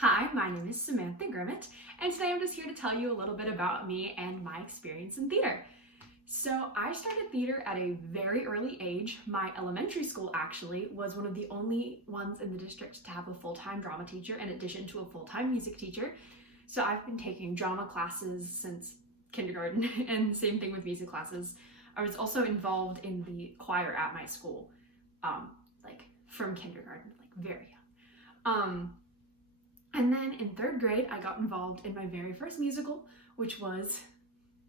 Hi, my name is Samantha G, and today I'm just here to tell you a little bit about me and my experience in theater. So I started theater at a very early age. My elementary school actually was one of the only ones in the district to have a full-time drama teacher in addition to a full-time music teacher. So I've been taking drama classes since kindergarten and same thing with music classes. I was also involved in the choir at my school, like from kindergarten, like very young. And then in third grade, I got involved in my very first musical, which was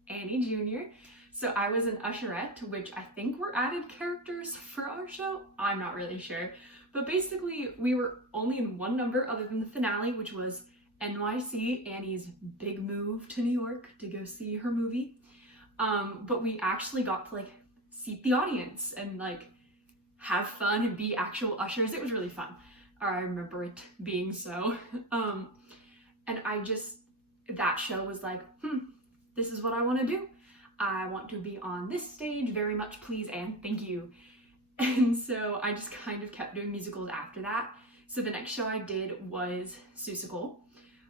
Annie Jr. So I was an usherette, which I think were added characters for our show. I'm not really sure. But basically, we were only in one number other than the finale, which was NYC, Annie's big move to New York to go see her movie. But we actually got to like seat the audience and like have fun and be actual ushers. It was really fun. I remember it being so. And that show was like, this is what I want to do. I want to be on this stage, very much please and thank you. And so I just kind of kept doing musicals after that. So the next show I did was Seussical,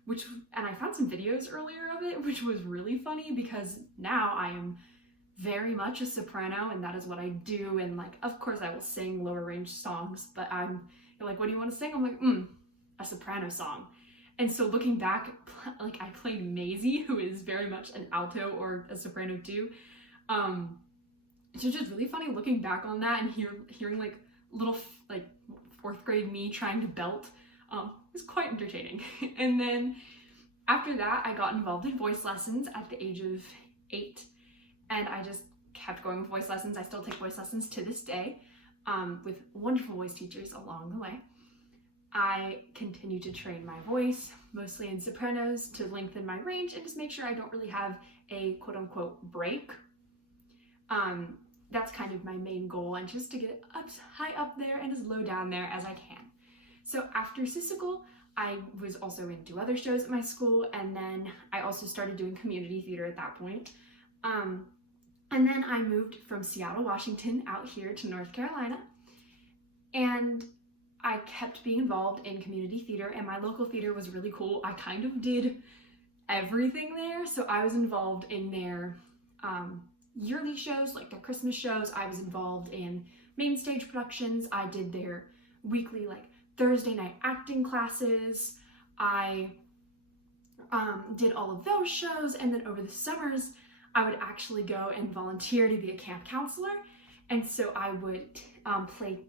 and I found some videos earlier of it, which was really funny because now I am very much a soprano and that is what I do. And like, of course I will sing lower range songs, but you're like, what do you want to sing? I'm like, a soprano song. And so looking back, like I played Maisie, who is very much an alto or a soprano too. It's just really funny looking back on that and hearing like little like fourth grade me trying to belt. It was quite entertaining. And then after that, I got involved in voice lessons at the age of 8. And I just kept going with voice lessons. I still take voice lessons to this day. With wonderful voice teachers along the way. I continue to train my voice, mostly in sopranos, to lengthen my range and just make sure I don't really have a quote-unquote break. That's kind of my main goal, and just to get high up there and as low down there as I can. So after Seussical, I was also in 2 other shows at my school, and then I also started doing community theater at that point. And then I moved from Seattle, Washington out here to North Carolina, and I kept being involved in community theater, and my local theater was really cool. I kind of did everything there. So I was involved in their yearly shows, like their Christmas shows. I was involved in main stage productions. I did their weekly like Thursday night acting classes. I did all of those shows, and then over the summers, I would actually go and volunteer to be a camp counselor. And so I would play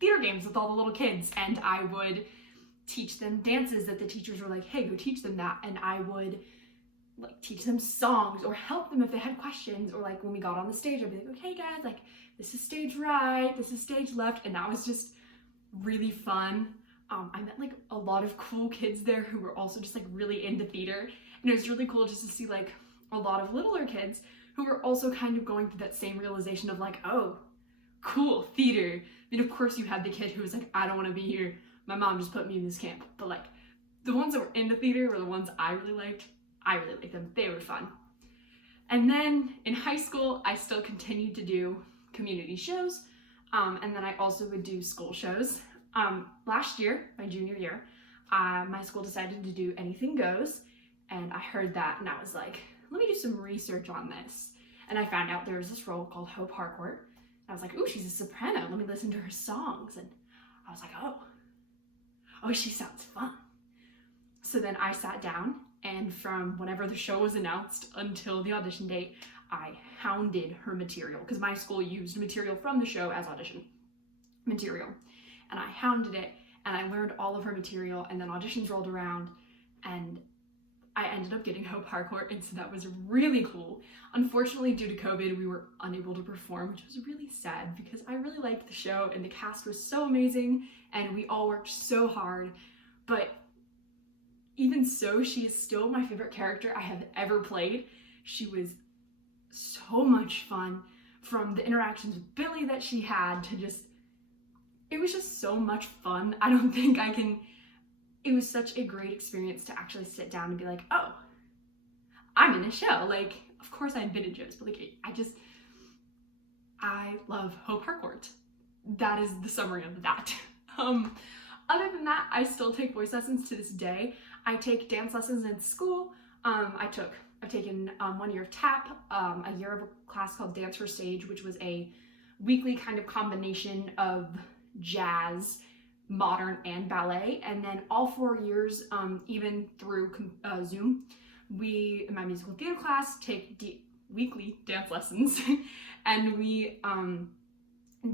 theater games with all the little kids, and I would teach them dances that the teachers were like, hey, go teach them that. And I would like teach them songs or help them if they had questions, or like when we got on the stage, I'd be like, okay guys, like this is stage right, this is stage left. And that was just really fun. I met like a lot of cool kids there who were also just like really into theater. And it was really cool just to see like a lot of littler kids who were also kind of going through that same realization of like, oh, cool, theater. I mean, of course you had the kid who was like, I don't want to be here. My mom just put me in this camp. But like the ones that were into theater were the ones I really liked. I really liked them. They were fun. And then in high school, I still continued to do community shows. And then I also would do school shows. Last year, my junior year, my school decided to do Anything Goes. And I heard that and I was like, let me do some research on this. And I found out there was this role called Hope Harcourt. And I was like, ooh, she's a soprano. Let me listen to her songs. And I was like, oh, she sounds fun. So then I sat down, and from whenever the show was announced until the audition date, I hounded her material, because my school used material from the show as audition material. And I hounded it, and I learned all of her material, and then auditions rolled around, and I ended up getting Hope Harcourt, and so that was really cool. Unfortunately, due to COVID, we were unable to perform, which was really sad because I really liked the show and the cast was so amazing and we all worked so hard. But even so, she is still my favorite character I have ever played. She was so much fun, from the interactions with Billy that she had to it was just so much fun. I don't think I can. It was such a great experience to actually sit down and be like, oh, I'm in a show. Like, of course I've been in shows, but like, I love Hope Harcourt. That is the summary of that. Other than that, I still take voice lessons to this day. I take dance lessons in school. I've taken 1 year of tap, a year of a class called Dance for Stage, which was a weekly kind of combination of jazz, modern, and ballet. And then all 4 years, even through Zoom, we, in my musical theater class, take weekly dance lessons and we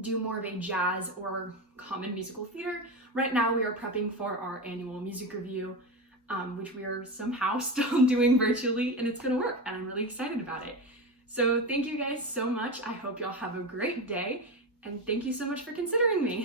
do more of a jazz or common musical theater. Right now we are prepping for our annual music review, which we are somehow still doing virtually, and it's gonna work, and I'm really excited about it. So thank you guys so much. I hope y'all have a great day, and thank you so much for considering me.